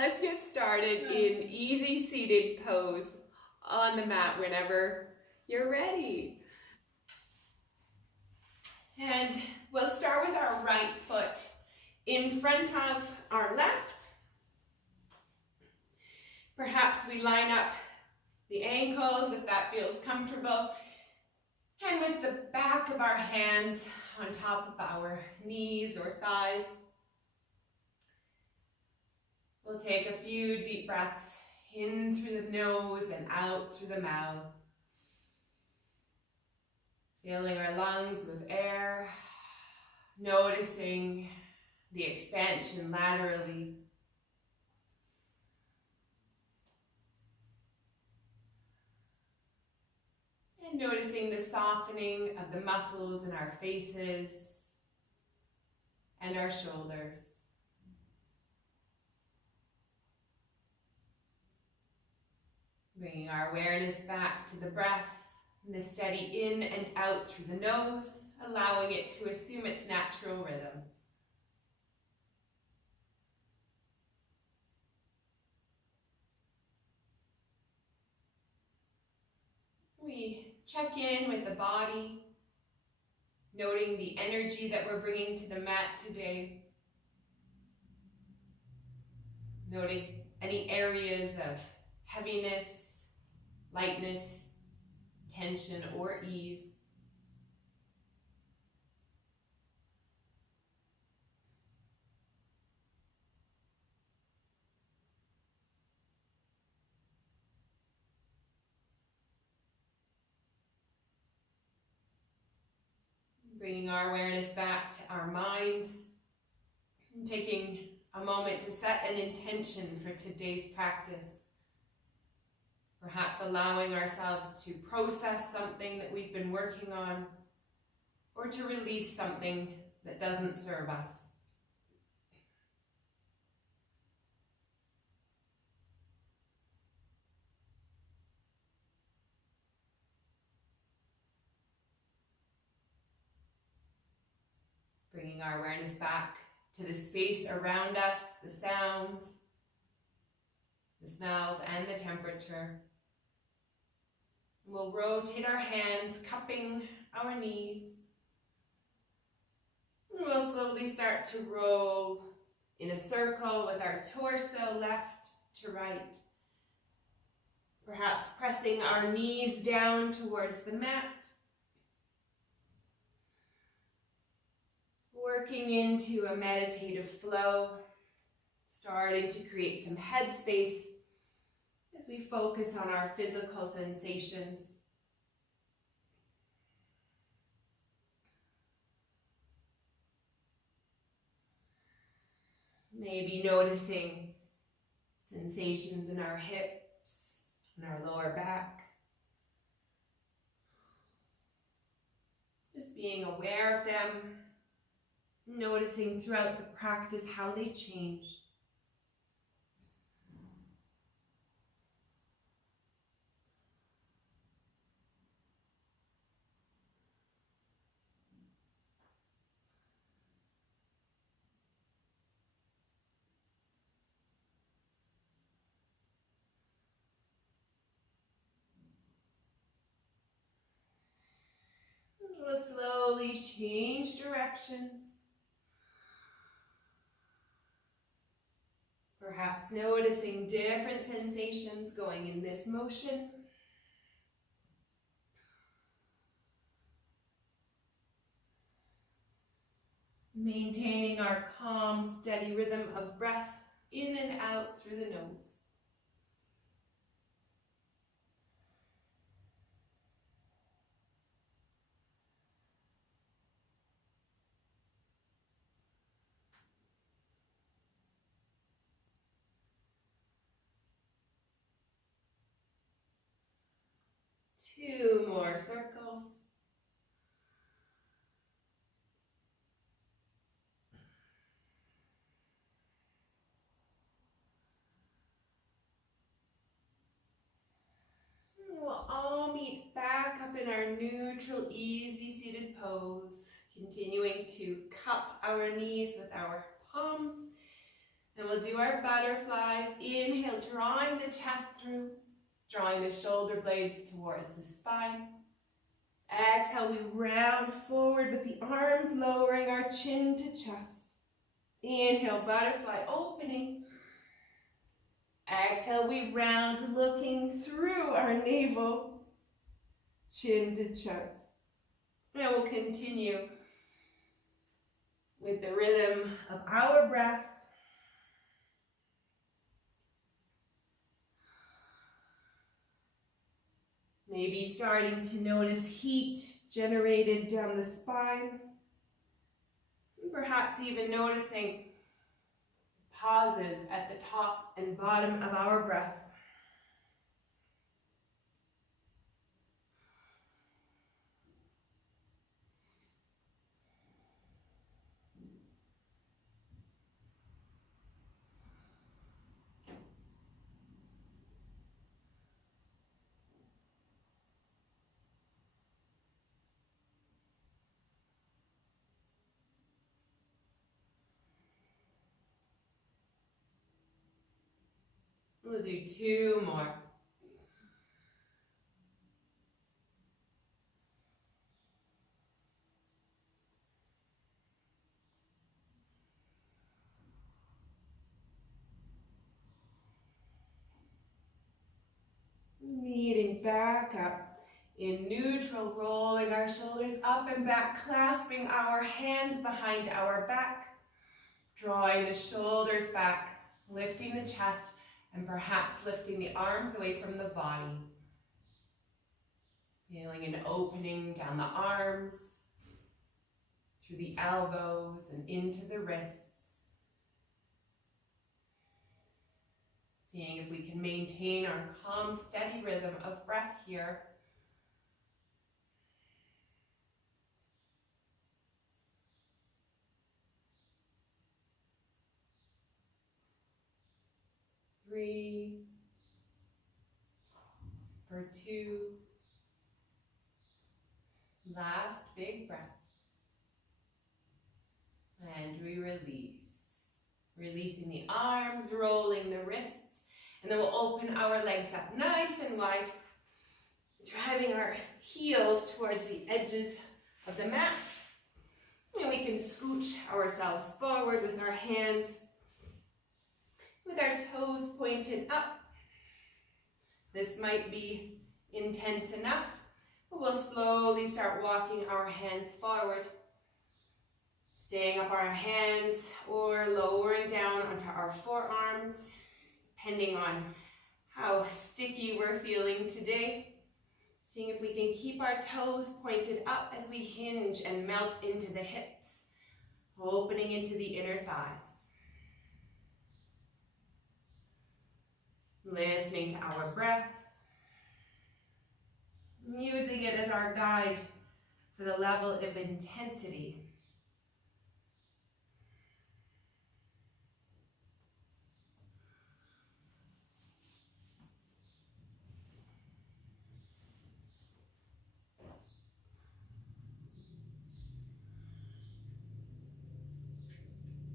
let's get started in easy seated pose on the mat whenever you're ready. And we'll start with our right foot in front of our left. Perhaps we line up the ankles if that feels comfortable. And with the back of our hands on top of our knees or thighs, we'll take a few deep breaths in through the nose and out through the mouth. Filling our lungs with air, noticing the expansion laterally. And noticing the softening of the muscles in our faces and our shoulders. Bringing our awareness back to the breath and the steady in and out through the nose, allowing it to assume its natural rhythm. We check in with the body, noting the energy that we're bringing to the mat today. Noting any areas of heaviness, lightness, tension, or ease. Bringing our awareness back to our minds, and taking a moment to set an intention for today's practice. Perhaps allowing ourselves to process something that we've been working on, or to release something that doesn't serve us. Bringing our awareness back to the space around us, the sounds, the smells, and the temperature. We'll rotate our hands, cupping our knees. And we'll slowly start to roll in a circle with our torso left to right. Perhaps pressing our knees down towards the mat. Working into a meditative flow, starting to create some headspace as we focus on our physical sensations. Maybe noticing sensations in our hips and our lower back. Just being aware of them, noticing throughout the practice how they change. We'll slowly change directions. Perhaps noticing different sensations going in this motion. Maintaining our calm, steady rhythm of breath in and out through the nose. Two more circles. And we'll all meet back up in our neutral, easy seated pose, continuing to cup our knees with our palms And we'll do our butterflies. Inhale, drawing the chest through, drawing the shoulder blades towards the spine. Exhale, we round forward with the arms, lowering our chin to chest. Inhale, butterfly, opening. Exhale, we round, looking through our navel, chin to chest. Now we'll continue with the rhythm of our breath. Maybe starting to notice heat generated down the spine. And perhaps even noticing pauses at the top and bottom of our breath. We'll do 2 more. Meeting back up in neutral, rolling our shoulders up and back, clasping our hands behind our back, drawing the shoulders back, lifting the chest, and perhaps lifting the arms away from the body. Feeling an opening down the arms, through the elbows and into the wrists. Seeing if we can maintain our calm, steady rhythm of breath here. Three, for 2, last big breath. And we release. Releasing the arms, rolling the wrists, and then we'll open our legs up nice and wide, driving our heels towards the edges of the mat. And we can scooch ourselves forward with our hands, with our toes pointed up. This might be intense enough, but we'll slowly start walking our hands forward, staying up our hands or lowering down onto our forearms, depending on how sticky we're feeling today. Seeing if we can keep our toes pointed up as we hinge and melt into the hips, opening into the inner thighs. Listening to our breath, using it as our guide for the level of intensity.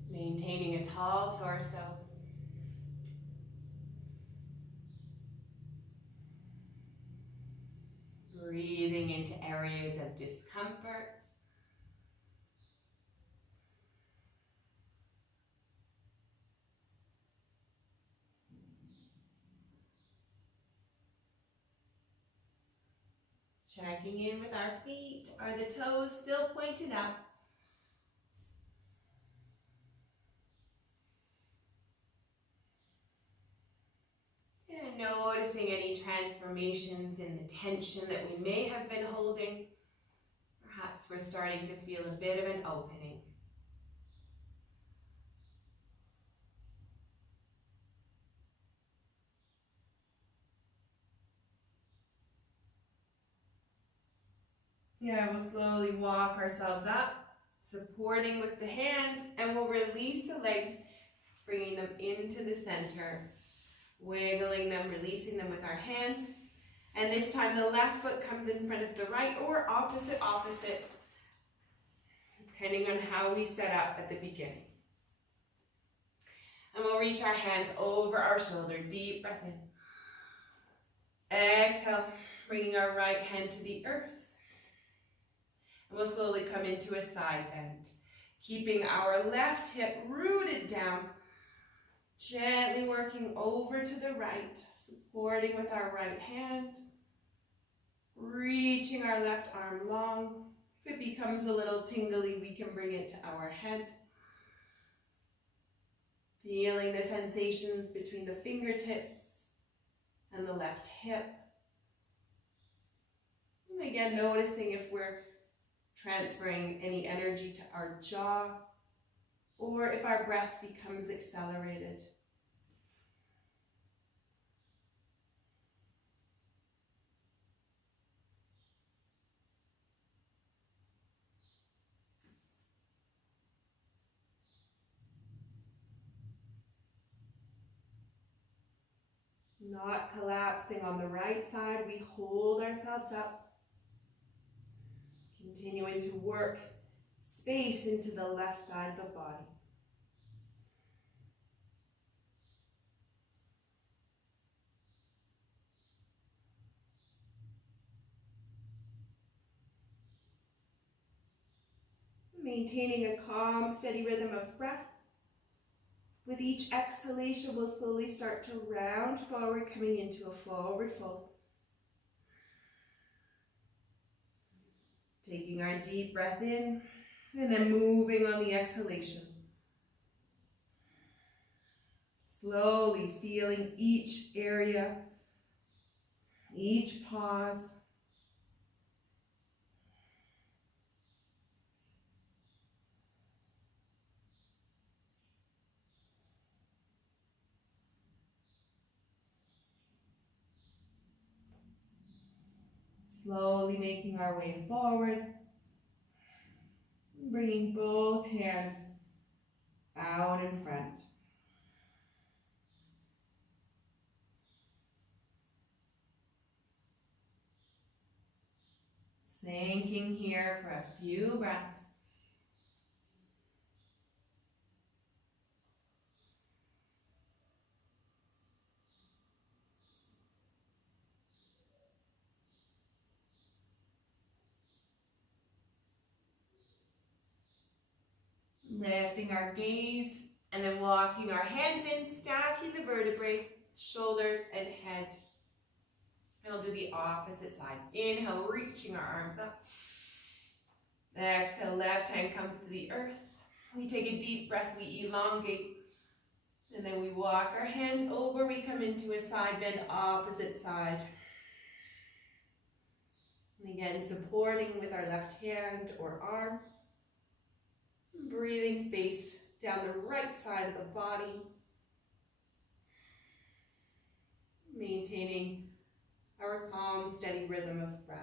Maintaining a tall torso. Breathing into areas of discomfort. Checking in with our feet. Are the toes still pointed up? And noticing any transformations in the tension that we may have been holding. Perhaps we're starting to feel a bit of an opening. Yeah, we'll slowly walk ourselves up, supporting with the hands, and we'll release the legs, bringing them into the center. Wiggling them, releasing them with our hands. And this time the left foot comes in front of the right or opposite, depending on how we set up at the beginning. And we'll reach our hands over our shoulder. Deep breath in. Exhale, bringing our right hand to the earth. And we'll slowly come into a side bend, keeping our left hip rooted down, gently working over to the right, supporting with our right hand, reaching our left arm long. If it becomes a little tingly, we can bring it to our head. Feeling the sensations between the fingertips and the left hip. And again, noticing if we're transferring any energy to our jaw or if our breath becomes accelerated. Not collapsing on the right side, we hold ourselves up. Continuing to work space into the left side of the body. Maintaining a calm, steady rhythm of breath. With each exhalation, we'll slowly start to round forward, coming into a forward fold. Taking our deep breath in, and then moving on the exhalation. Slowly feeling each area, each pause. Slowly making our way forward, bringing both hands out in front. Sinking here for a few breaths. Lifting our gaze and then walking our hands in, stacking the vertebrae, shoulders and head. And we'll do the opposite side. Inhale, reaching our arms up. Exhale, left hand comes to the earth. We take a deep breath, we elongate. And then we walk our hand over, we come into a side bend, opposite side. And again, supporting with our left hand or arm. Breathing space down the right side of the body. Maintaining our calm, steady rhythm of breath.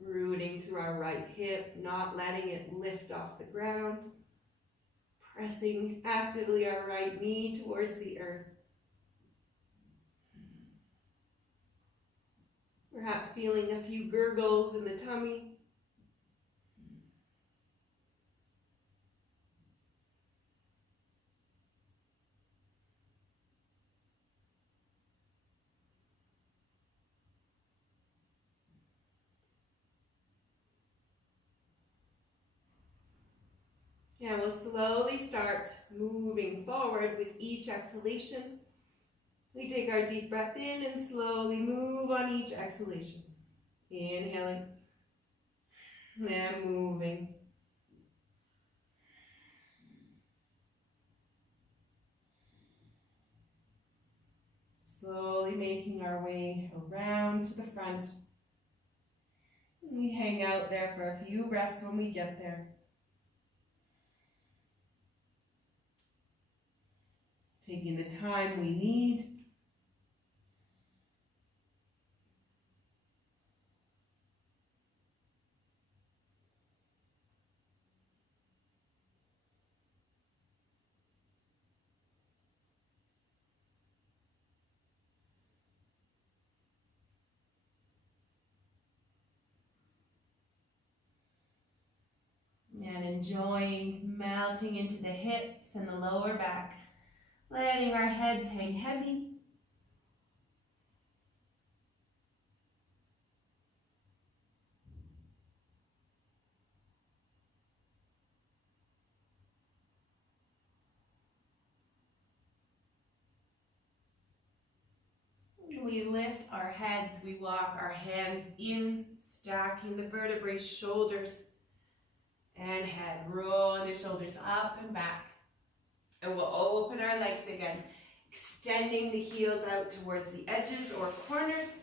Rooting through our right hip, not letting it lift off the ground. Pressing actively our right knee towards the earth. Perhaps feeling a few gurgles in the tummy. And we'll slowly start moving forward with each exhalation. We take our deep breath in and slowly move on each exhalation. Inhaling and moving. Slowly making our way around to the front. We hang out there for a few breaths when we get there. Taking the time we need. enjoying melting into the hips and the lower back, letting our heads hang heavy. We lift our heads, we walk our hands in, stacking the vertebrae, shoulders and head, rolling the shoulders up and back. And we'll open our legs again, extending the heels out towards the edges or corners.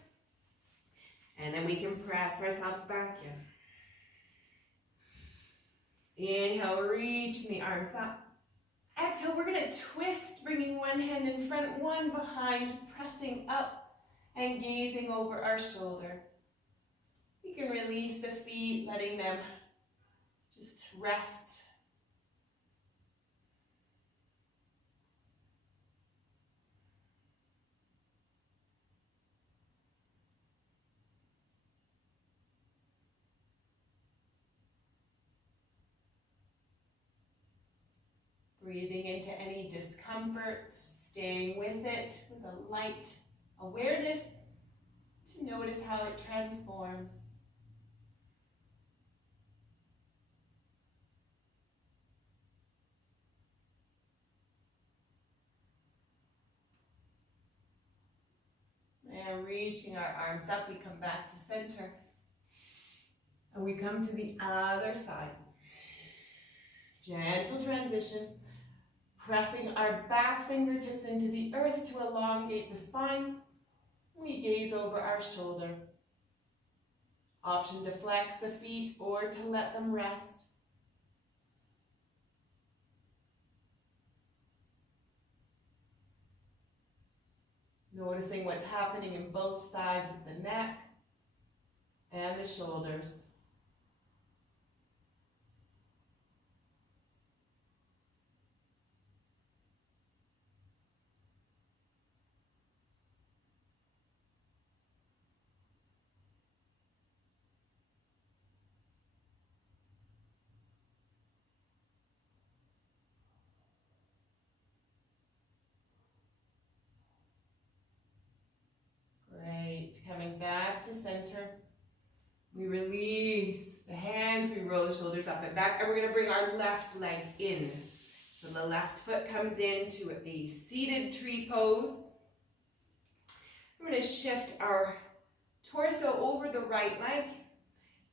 And then we can press ourselves back in. Inhale, reaching the arms up. Exhale, we're going to twist, bringing one hand in front, one behind, pressing up and gazing over our shoulder. You can release the feet, letting them just rest. Breathing into any discomfort, staying with it with a light awareness to notice how it transforms. And reaching our arms up, we come back to center. And we come to the other side. Gentle transition. Pressing our back fingertips into the earth to elongate the spine. We gaze over our shoulder. Option to flex the feet or to let them rest. Noticing what's happening in both sides of the neck and the shoulders. Great, coming back to center. We release the hands, we roll the shoulders up and back, and we're going to bring our left leg in. So the left foot comes into a seated tree pose. We're going to shift our torso over the right leg.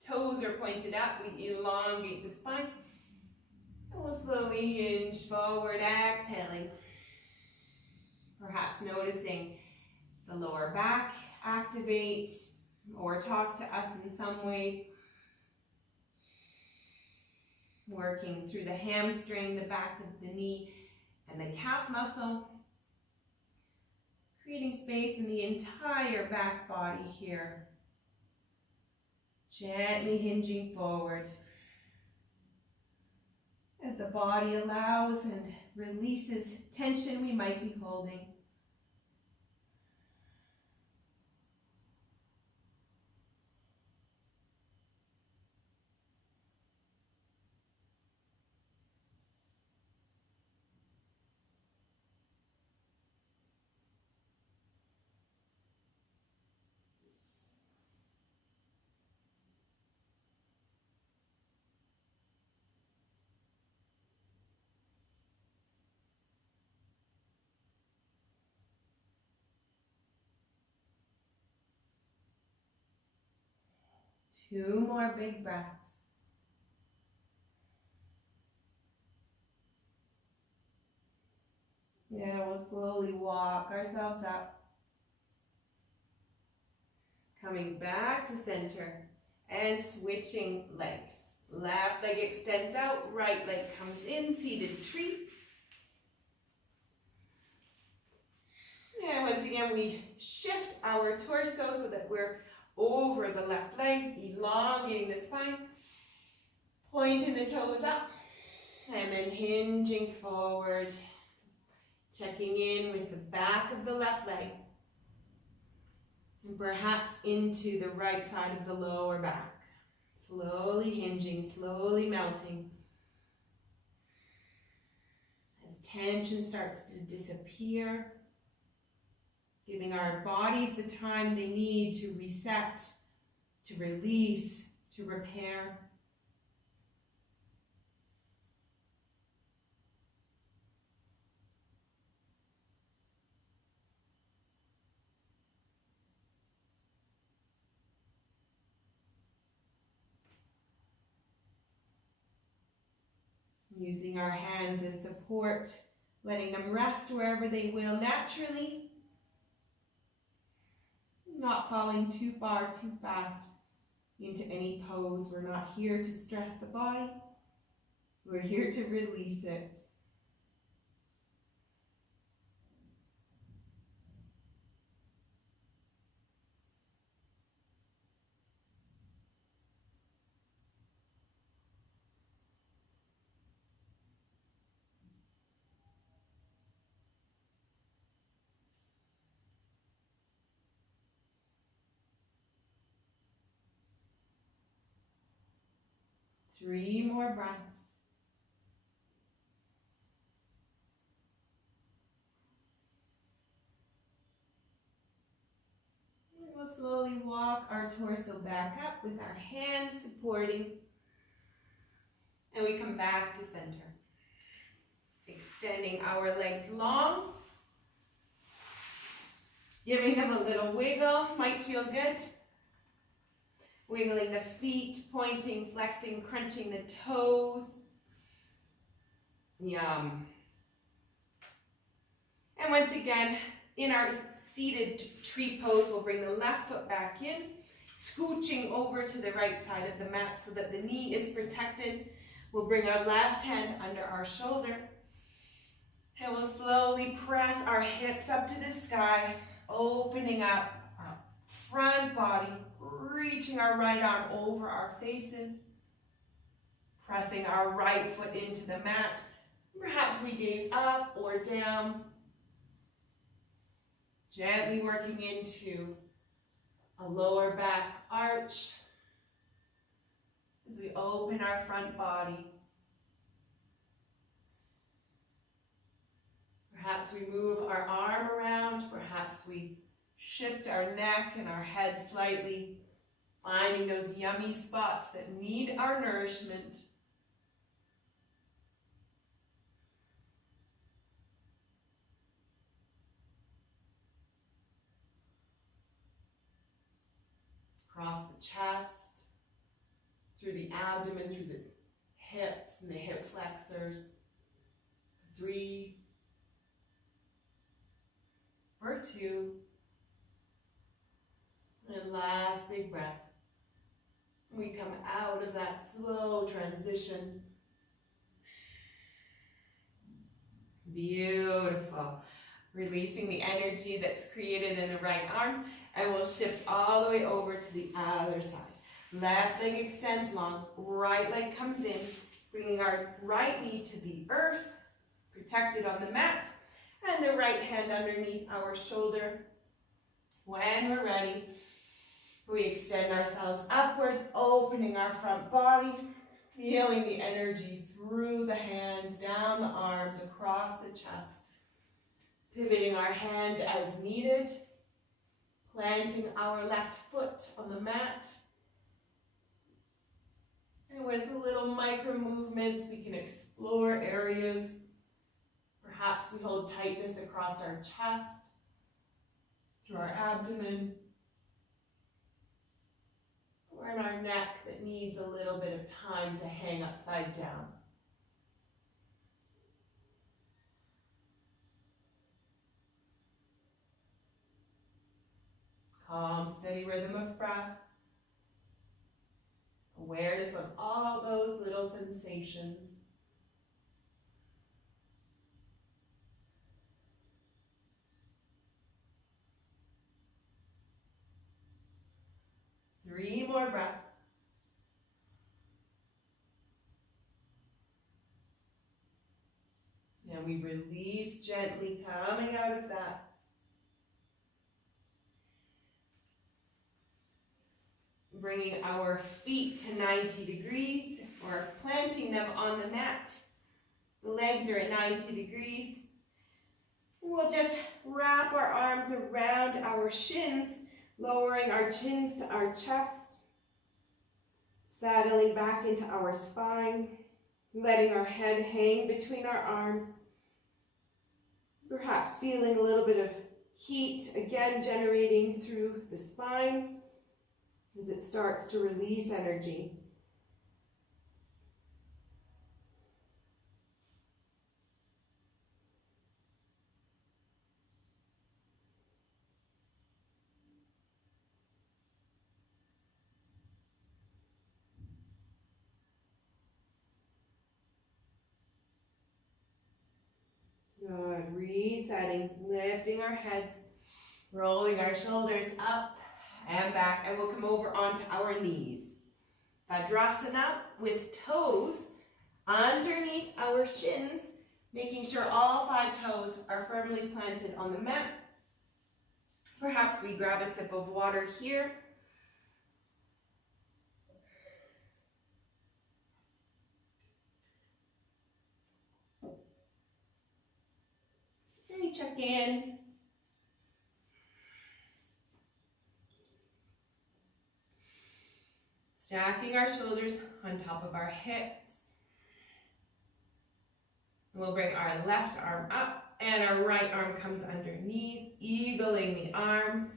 Toes are pointed up, we elongate the spine. And we'll slowly hinge forward, exhaling. Perhaps noticing the lower back activate or talk to us in some way. Working through the hamstring, the back of the knee, and the calf muscle. Creating space in the entire back body here. Gently hinging forward. As the body allows and releases tension we might be holding. Two more big breaths. Yeah, we'll slowly walk ourselves up. Coming back to center and switching legs. Left leg extends out, right leg comes in, seated tree. And once again, we shift our torso so that we're over the left leg, elongating the spine, pointing the toes up, and then hinging forward, checking in with the back of the left leg, and perhaps into the right side of the lower back. Slowly hinging, slowly melting. tension starts to disappear, giving our bodies the time they need to reset, to release, to repair. Using our hands as support, letting them rest wherever they will naturally, not falling too far, too fast into any pose. We're not here to stress the body. We're here to release it. Three more breaths. And we'll slowly walk our torso back up with our hands supporting. And we come back to center. Extending our legs long. Giving them a little wiggle, might feel good. Wiggling the feet, pointing, flexing, crunching the toes. Yum. And once again, in our seated tree pose, we'll bring the left foot back in, scooching over to the right side of the mat so that the knee is protected. We'll bring our left hand under our shoulder. And we'll slowly press our hips up to the sky, opening up our front body, reaching our right arm over our faces, pressing our right foot into the mat. Perhaps we gaze up or down, gently working into a lower back arch as we open our front body. Perhaps we move our arm around, perhaps we shift our neck and our head slightly, finding those yummy spots that need our nourishment. Across the chest, through the abdomen, through the hips and the hip flexors. 3, for 2, and last big breath. We come out of that slow transition. Beautiful. Releasing the energy that's created in the right arm, and we'll shift all the way over to the other side. Left leg extends long, right leg comes in, bringing our right knee to the earth, protected on the mat, and the right hand underneath our shoulder. When we're ready, we extend ourselves upwards, opening our front body, feeling the energy through the hands, down the arms, across the chest. Pivoting our hand as needed, planting our left foot on the mat. And with little micro movements, we can explore areas. Perhaps we hold tightness across our chest, through our abdomen, or in our neck that needs a little bit of time to hang upside down. Calm, steady rhythm of breath. Awareness of all those little sensations. Three more breaths. And we release gently, coming out of that. Bringing our feet to 90 degrees or planting them on the mat. The legs are at 90 degrees. We'll just wrap our arms around our shins, lowering our chins to our chest, saddling back into our spine, letting our head hang between our arms, perhaps feeling a little bit of heat again generating through the spine as it starts to release energy. Good, resetting, lifting our heads, rolling our shoulders up and back, and we'll come over onto our knees. Vajrasana with toes underneath our shins, making sure all 5 toes are firmly planted on the mat. Perhaps we grab a sip of water here. And we check in. Stacking our shoulders on top of our hips. We'll bring our left arm up and our right arm comes underneath, eagling the arms.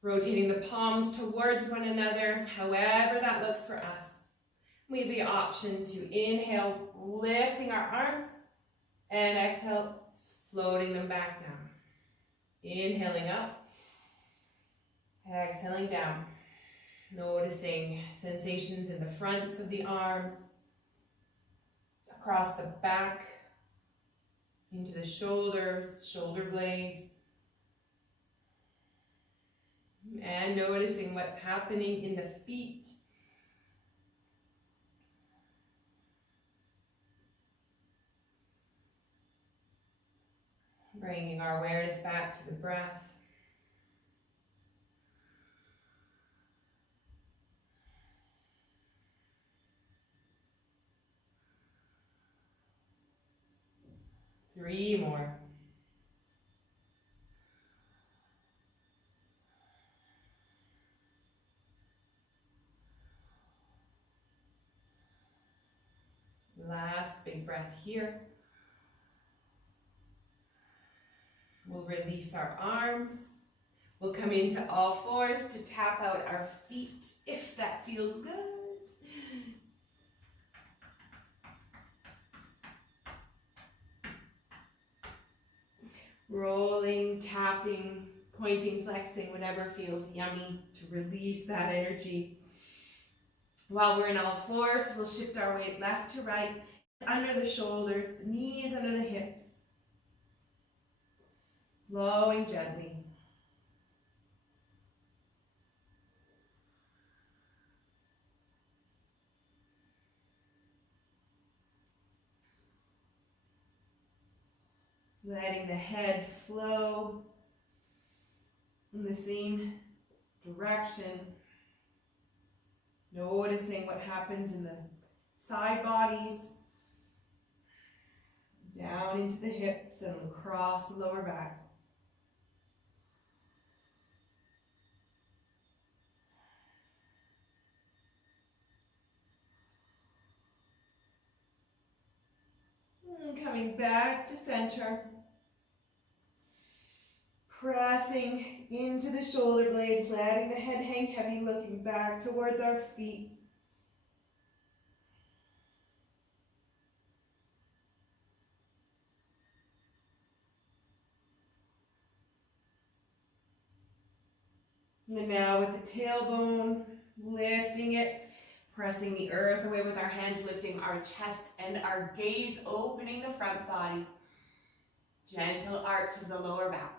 Rotating the palms towards one another, however that looks for us. We have the option to inhale, lifting our arms, and exhale, floating them back down. Inhaling up, exhaling down. Noticing sensations in the fronts of the arms, across the back, into the shoulders, shoulder blades. And noticing what's happening in the feet. Bringing our awareness back to the breath. Three more. Last big breath here. We'll release our arms. We'll come into all fours to tap out our feet if that feels good. Rolling, tapping, pointing, flexing, whatever feels yummy to release that energy. While we're in all fours, we'll shift our weight left to right, under the shoulders, the knees under the hips. Flowing gently. Letting the head flow in the same direction. Noticing what happens in the side bodies, down into the hips and across the lower back. And coming back to center. Pressing into the shoulder blades, letting the head hang heavy, looking back towards our feet. And now with the tailbone, lifting it, pressing the earth away with our hands, lifting our chest and our gaze, opening the front body. Gentle arch of the lower back.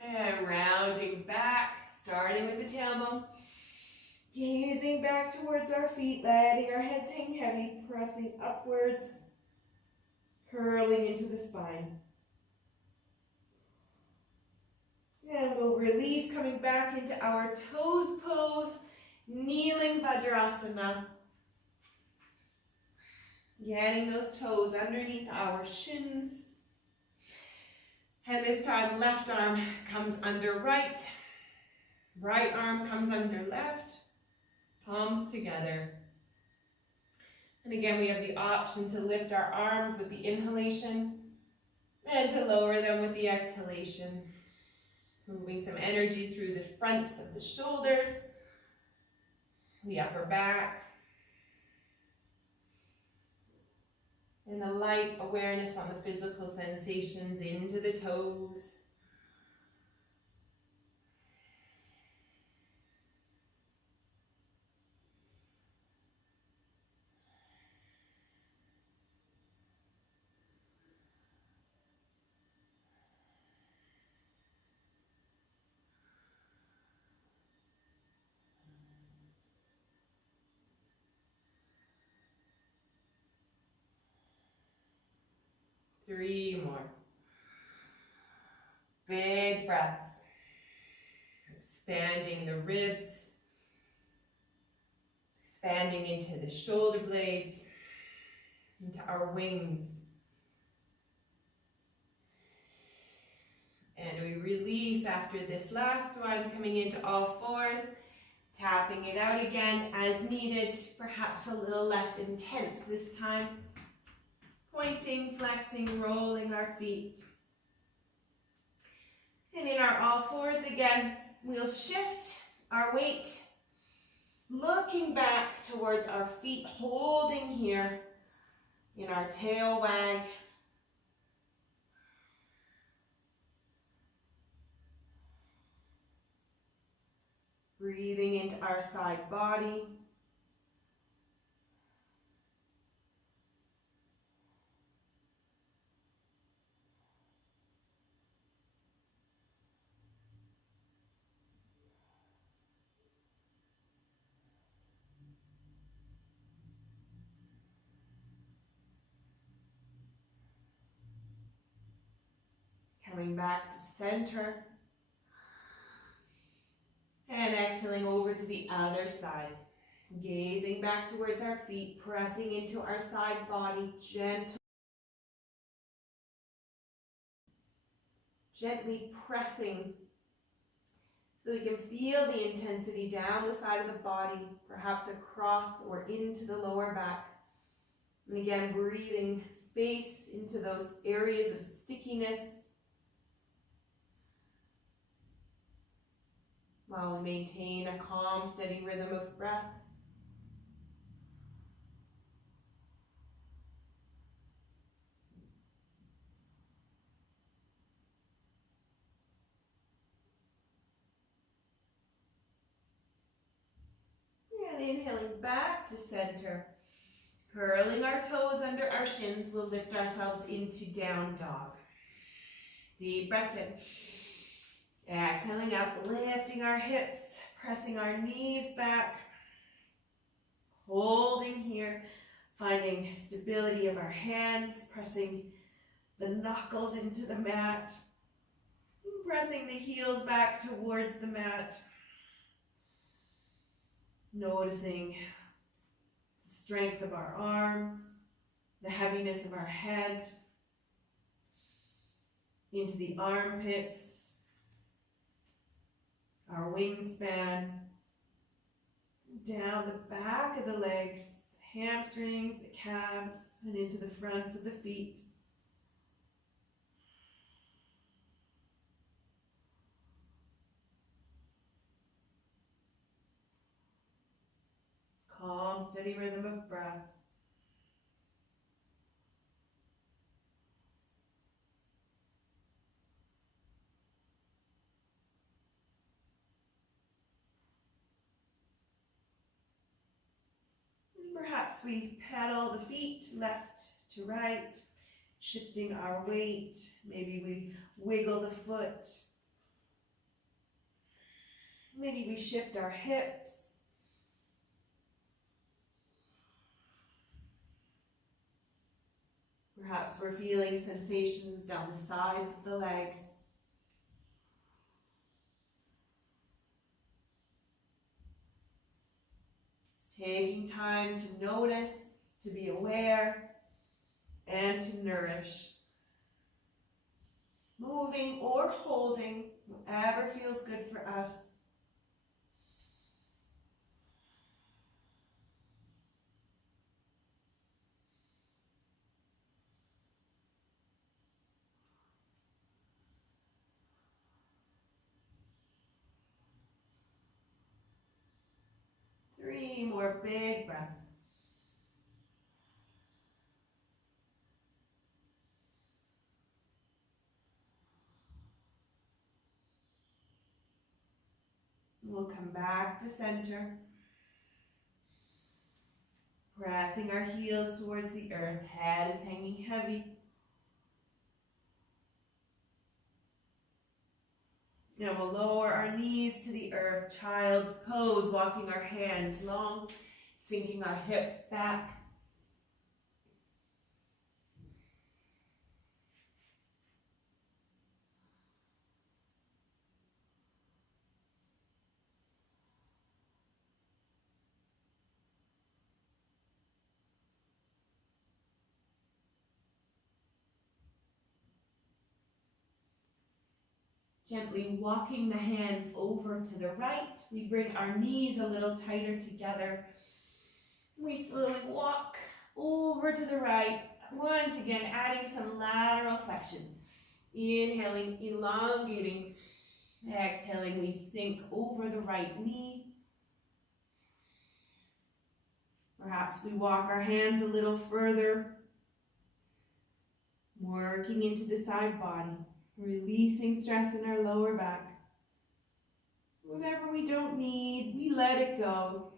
And rounding back, starting with the tailbone. Gazing back towards our feet, letting our heads hang heavy, pressing upwards, curling into the spine. And we'll release, coming back into our toes pose, kneeling Vajrasana. Getting those toes underneath our shins. And this time, left arm comes under right. Right arm comes under left. Palms together. And again, we have the option to lift our arms with the inhalation and to lower them with the exhalation. Moving some energy through the fronts of the shoulders, the upper back, and the light awareness on the physical sensations into the toes. Three more. Big breaths. Expanding the ribs. Expanding into the shoulder blades, into our wings. And we release after this last one, coming into all fours, tapping it out again as needed, perhaps a little less intense this time. Pointing, flexing, rolling our feet. And in our all fours again, we'll shift our weight, looking back towards our feet, holding here in our tail wag. Breathing into our side body. Coming back to center. And exhaling over to the other side. Gazing back towards our feet, pressing into our side body, gently pressing so we can feel the intensity down the side of the body, perhaps across or into the lower back. And again, breathing space into those areas of stickiness while we maintain a calm, steady rhythm of breath. And inhaling back to center. Curling our toes under our shins, we'll lift ourselves into down dog. Deep breaths in. Exhaling up, lifting our hips, pressing our knees back. Holding here, finding stability of our hands, pressing the knuckles into the mat. Pressing the heels back towards the mat. Noticing the strength of our arms, the heaviness of our head, into the armpits, our wingspan, down the back of the legs, the hamstrings, the calves, and into the fronts of the feet. Calm, steady rhythm of breath. And perhaps we pedal the feet left to right, shifting our weight. Maybe we wiggle the foot. Maybe we shift our hips. Perhaps we're feeling sensations down the sides of the legs. Taking time to notice, to be aware, and to nourish. Moving or holding, whatever feels good for us. Three more big breaths. We'll come back to center. Pressing our heels towards the earth. Head is hanging heavy. Now we'll lower our knees to the earth. Child's pose, walking our hands long, sinking our hips back. Gently walking the hands over to the right. We bring our knees a little tighter together. We slowly walk over to the right. Once again, adding some lateral flexion. Inhaling, elongating. Exhaling, we sink over the right knee. Perhaps we walk our hands a little further. Working into the side body. Releasing stress in our lower back. Whatever we don't need, we let it go.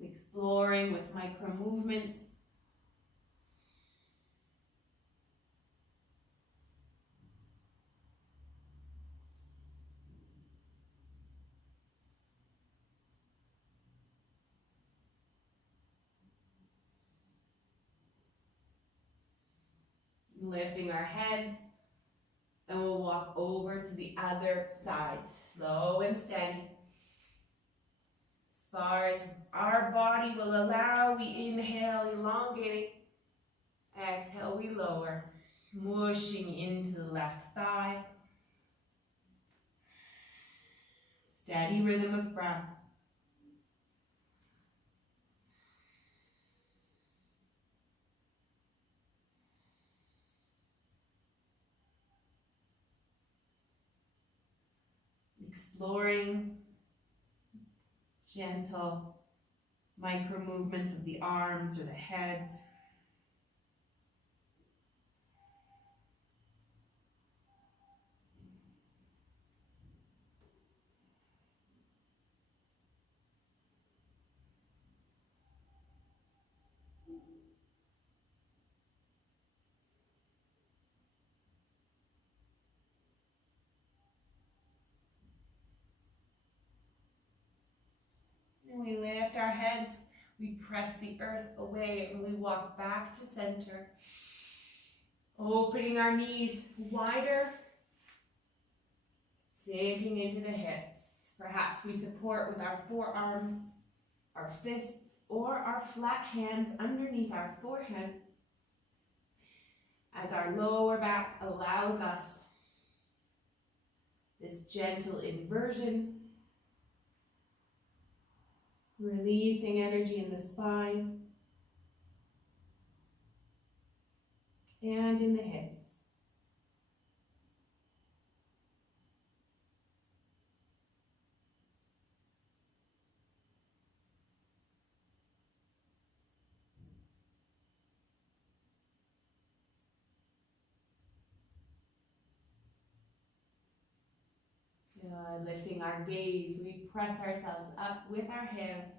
Exploring with micro movements. Lifting our heads, and we'll walk over to the other side, slow and steady. As far as our body will allow, we inhale, elongating. Exhale, we lower, mushing into the left thigh. Steady rhythm of breath. Exploring gentle micro movements of the arms or the head. And we lift our heads, we press the earth away, and we walk back to center. Opening our knees wider, sinking into the hips. Perhaps we support with our forearms, our fists, or our flat hands underneath our forehead as our lower back allows us this gentle inversion. Releasing energy in the spine and in the hips. Lifting our gaze, we press ourselves up with our hands.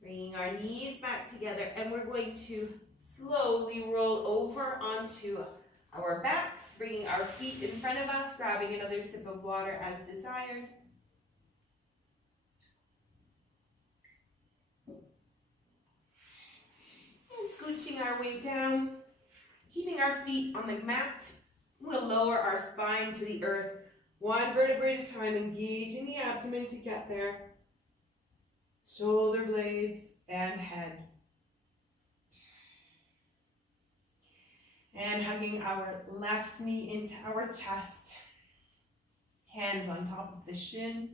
Bringing our knees back together, and we're going to slowly roll over onto our backs, bringing our feet in front of us, grabbing another sip of water as desired. And scooching our way down, keeping our feet on the mat. We'll lower our spine to the earth, One vertebrae at a time, engaging the abdomen to get there. Shoulder blades and head. And hugging our left knee into our chest. Hands on top of the shin.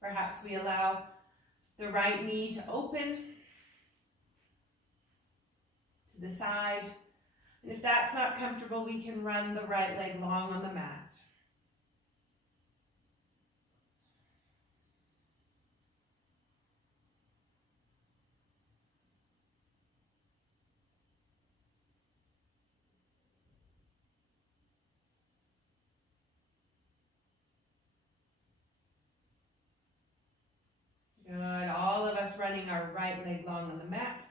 Perhaps we allow the right knee to open to the side. And if that's not comfortable, we can run the right leg long on the mat. Good, all of us running our right leg long on the mat.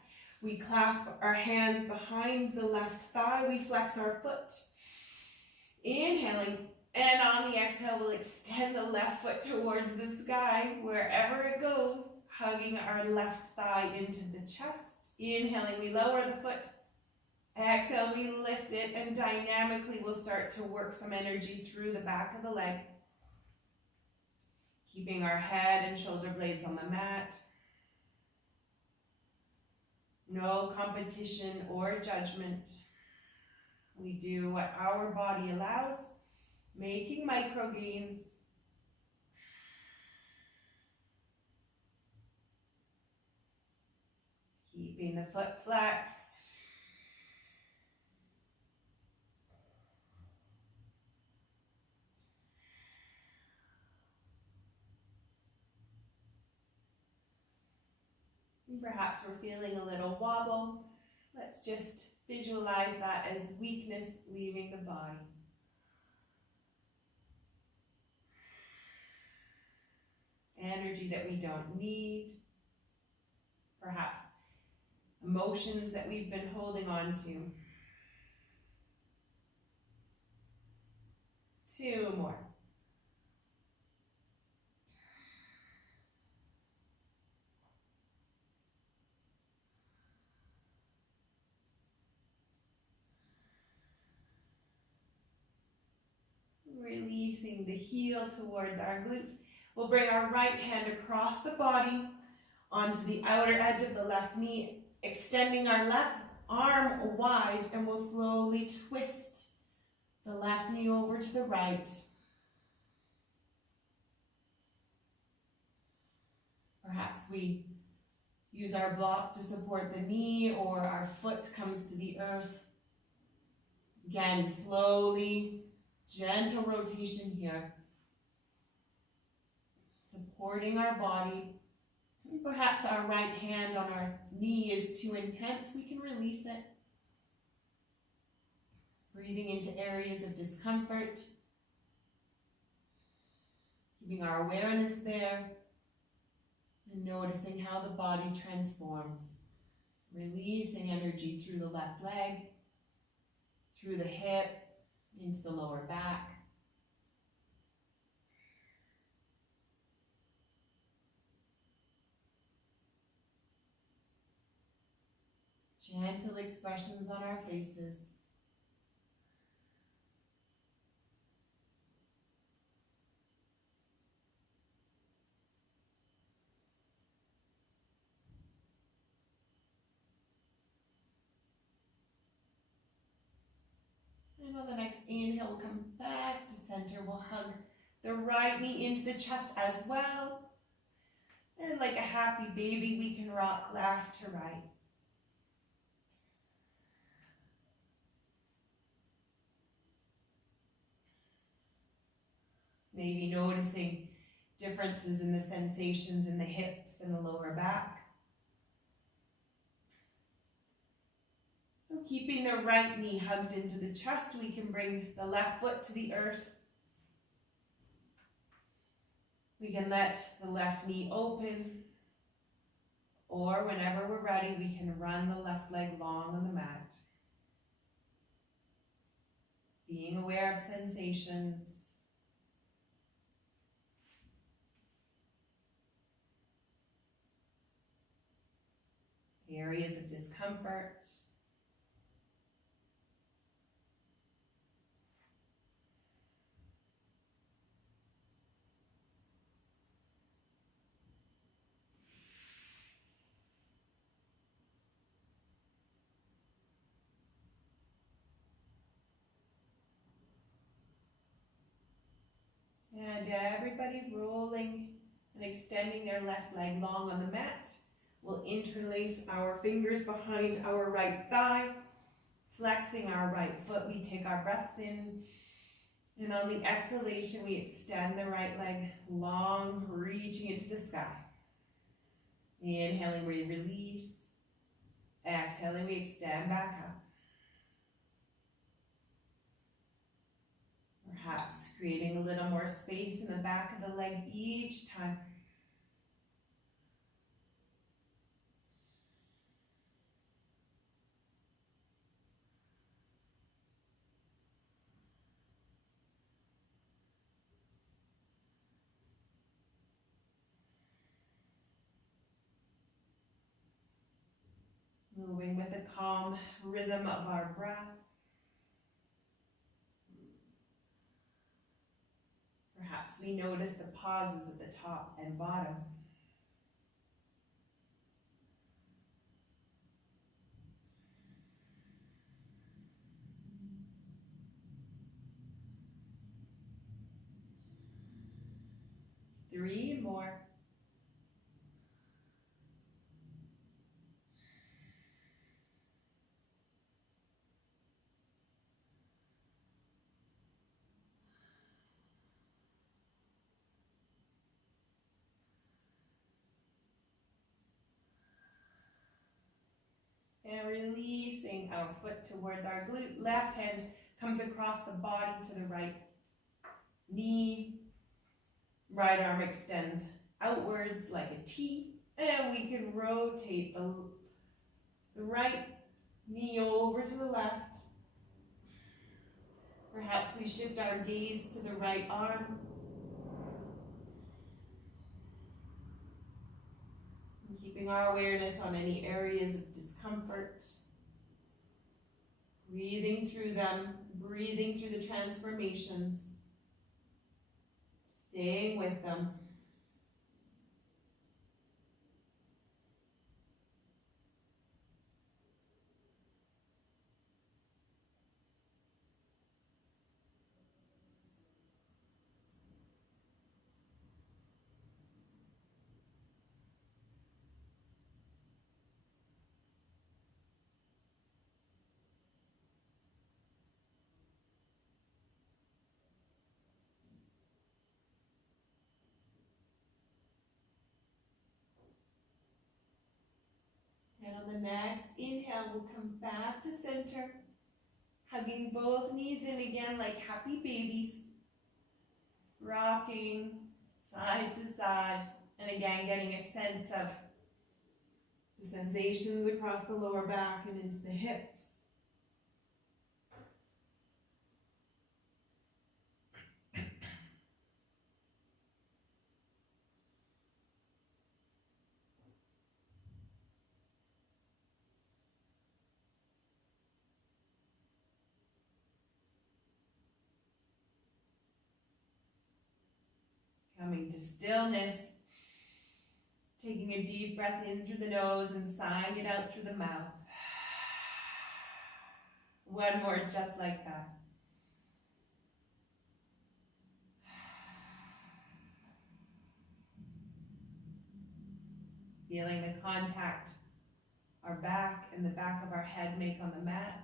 We clasp our hands behind the left thigh. We flex our foot. Inhaling, and on the exhale, we'll extend the left foot towards the sky, wherever it goes, hugging our left thigh into the chest. Inhaling, we lower the foot. Exhale, we lift it, and dynamically we'll start to work some energy through the back of the leg. Keeping our head and shoulder blades on the mat. No competition or judgment. We do what our body allows, making micro gains. Keeping the foot flexed. And perhaps we're feeling a little wobble. Let's just visualize that as weakness leaving the body. Energy that we don't need. Perhaps emotions that we've been holding on to. 2 more. Releasing the heel towards our glute. We'll bring our right hand across the body onto the outer edge of the left knee, extending our left arm wide, and we'll slowly twist the left knee over to the right. Perhaps we use our block to support the knee, or our foot comes to the earth. Again, slowly, gentle rotation here. Supporting our body. Perhaps our right hand on our knee is too intense. We can release it. Breathing into areas of discomfort. Keeping our awareness there. And noticing how the body transforms. Releasing energy through the left leg, through the hip, into the lower back. Gentle expressions on our faces. And on the next inhale, we'll come back to center. We'll hug the right knee into the chest as well. And like a happy baby, we can rock left to right. Maybe noticing differences in the sensations in the hips and the lower back. So keeping the right knee hugged into the chest, we can bring the left foot to the earth. We can let the left knee open, or whenever we're ready, we can run the left leg long on the mat. Being aware of sensations. Areas of discomfort. And everybody rolling and extending their left leg long on the mat. We'll interlace our fingers behind our right thigh, flexing our right foot. We take our breaths in. And on the exhalation, we extend the right leg long, reaching into the sky. Inhaling, we release. Exhaling, we extend back up. Perhaps creating a little more space in the back of the leg each time. Moving with the calm rhythm of our breath. Perhaps we notice the pauses at the top and bottom. Three more. And releasing our foot towards our glute. Left hand comes across the body to the right knee. Right arm extends outwards like a T. And we can rotate the right knee over to the left. Perhaps we shift our gaze to the right arm. Keeping our awareness on any areas of discomfort. Breathing through them, breathing through the transformations. Staying with them. And on the next inhale, we'll come back to center, hugging both knees in again like happy babies, rocking side to side, and again getting a sense of the sensations across the lower back and into the hips. Coming to stillness, taking a deep breath in through the nose and sighing it out through the mouth. One more just like that. Feeling the contact our back and the back of our head make on the mat.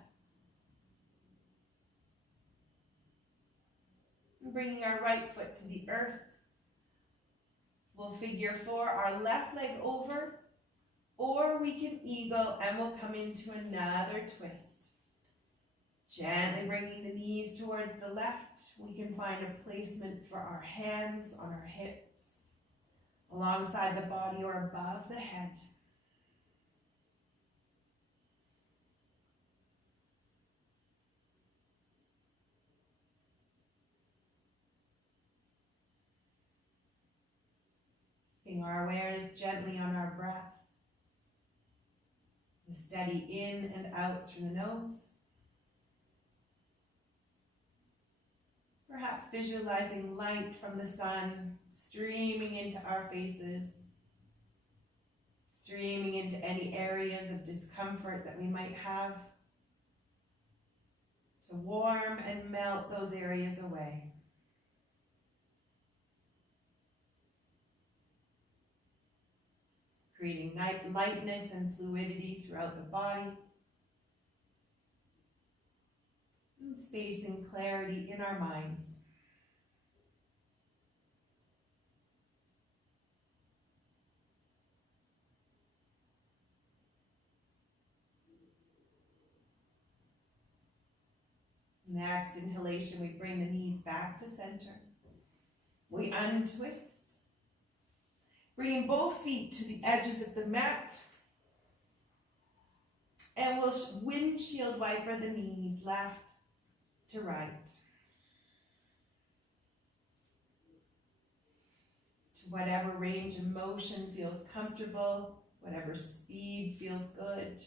And bringing our right foot to the earth. We'll figure four our left leg over, or we can eagle and we'll come into another twist. Gently bringing the knees towards the left. We can find a placement for our hands on our hips, alongside the body or above the head. Keeping our awareness gently on our breath. The steady in and out through the nose. Perhaps visualizing light from the sun streaming into our faces, streaming into any areas of discomfort that we might have, to warm and melt those areas away. creating lightness and fluidity throughout the body. And space and clarity in our minds. Next inhalation, we bring the knees back to center. We untwist, bringing both feet to the edges of the mat. And we'll windshield wiper the knees left to right. To whatever range of motion feels comfortable, whatever speed feels good.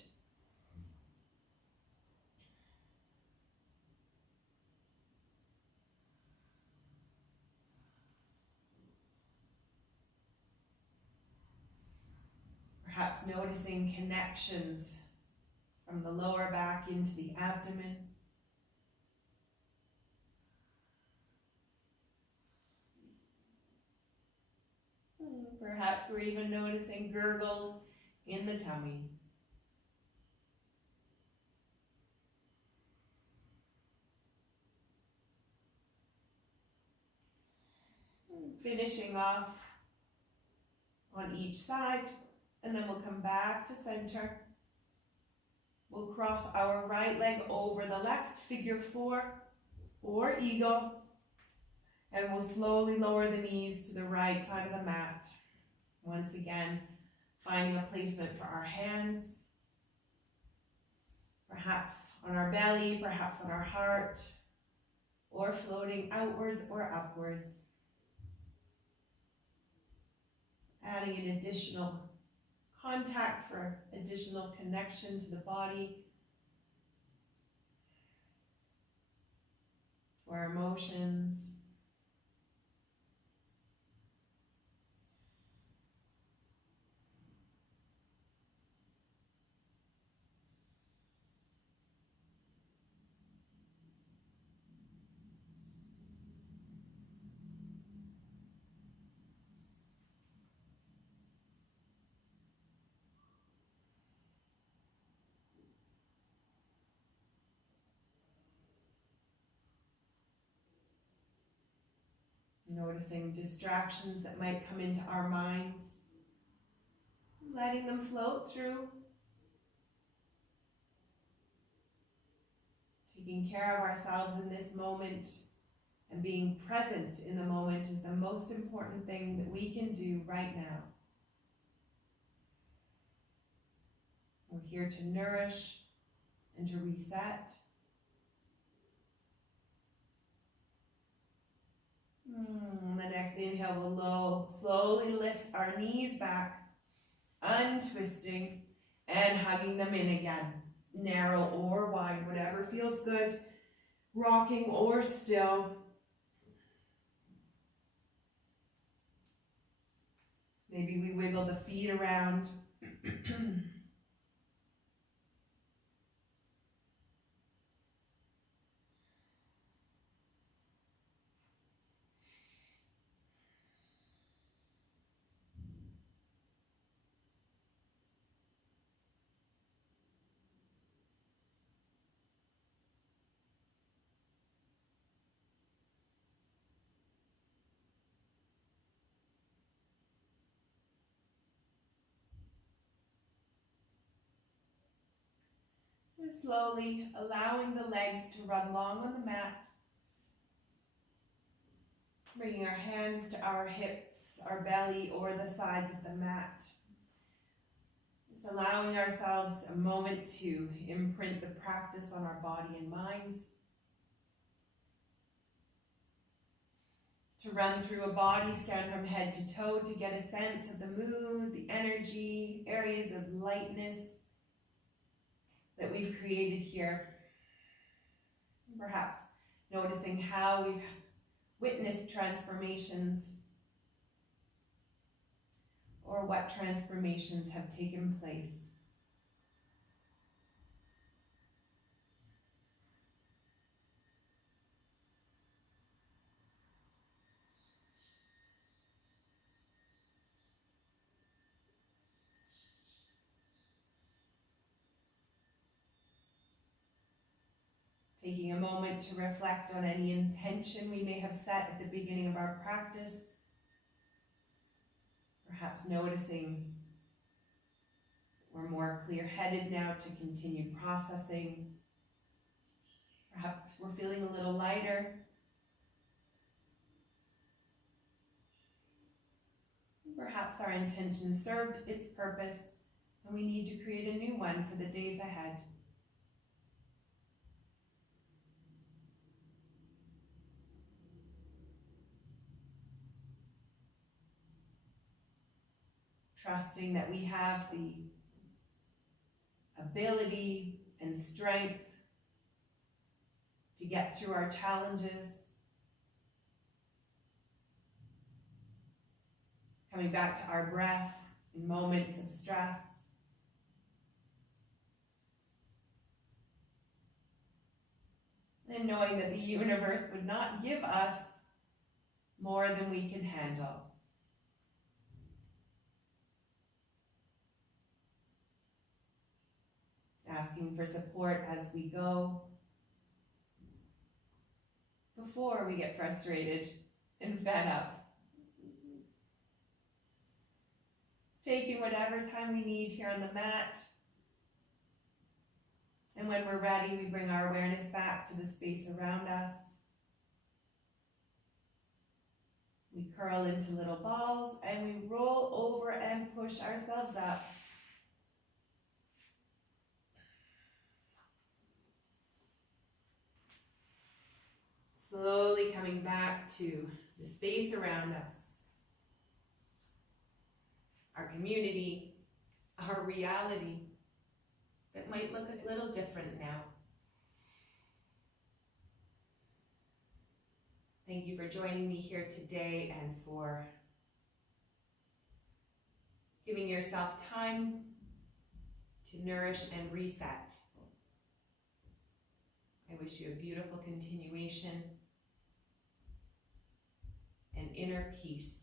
Perhaps noticing connections from the lower back into the abdomen. Perhaps we're even noticing gurgles in the tummy. Finishing off on each side, and then we'll come back to center. We'll cross our right leg over the left, figure 4 or eagle, and we'll slowly lower the knees to the right side of the mat. Once again, finding a placement for our hands, perhaps on our belly, perhaps on our heart, or floating outwards or upwards. Adding an additional contact for additional connection to the body, to our emotions. Noticing distractions that might come into our minds, letting them float through. Taking care of ourselves in this moment and being present in the moment is the most important thing that we can do right now. We're here to nourish and to reset. The next inhale, we'll slowly lift our knees back, untwisting and hugging them in again. Narrow or wide, whatever feels good. Rocking or still. Maybe we wiggle the feet around. Slowly allowing the legs to run long on the mat. Bringing our hands to our hips, our belly, or the sides of the mat. Just allowing ourselves a moment to imprint the practice on our body and minds. To run through a body scan from head to toe to get a sense of the mood, the energy, areas of lightness that we've created here. Perhaps noticing how we've witnessed transformations or what transformations have taken place. Taking a moment to reflect on any intention we may have set at the beginning of our practice. Perhaps noticing we're more clear-headed now to continue processing. Perhaps we're feeling a little lighter. Perhaps our intention served its purpose and we need to create a new one for the days ahead. Trusting that we have the ability and strength to get through our challenges. Coming back to our breath in moments of stress. And knowing that the universe would not give us more than we can handle. Asking for support as we go, before we get frustrated and fed up. Taking whatever time we need here on the mat. And when we're ready, we bring our awareness back to the space around us. We curl into little balls and we roll over and push ourselves up. Slowly coming back to the space around us, our community, our reality that might look a little different now. Thank you for joining me here today and for giving yourself time to nourish and reset. I wish you a beautiful continuation and inner peace.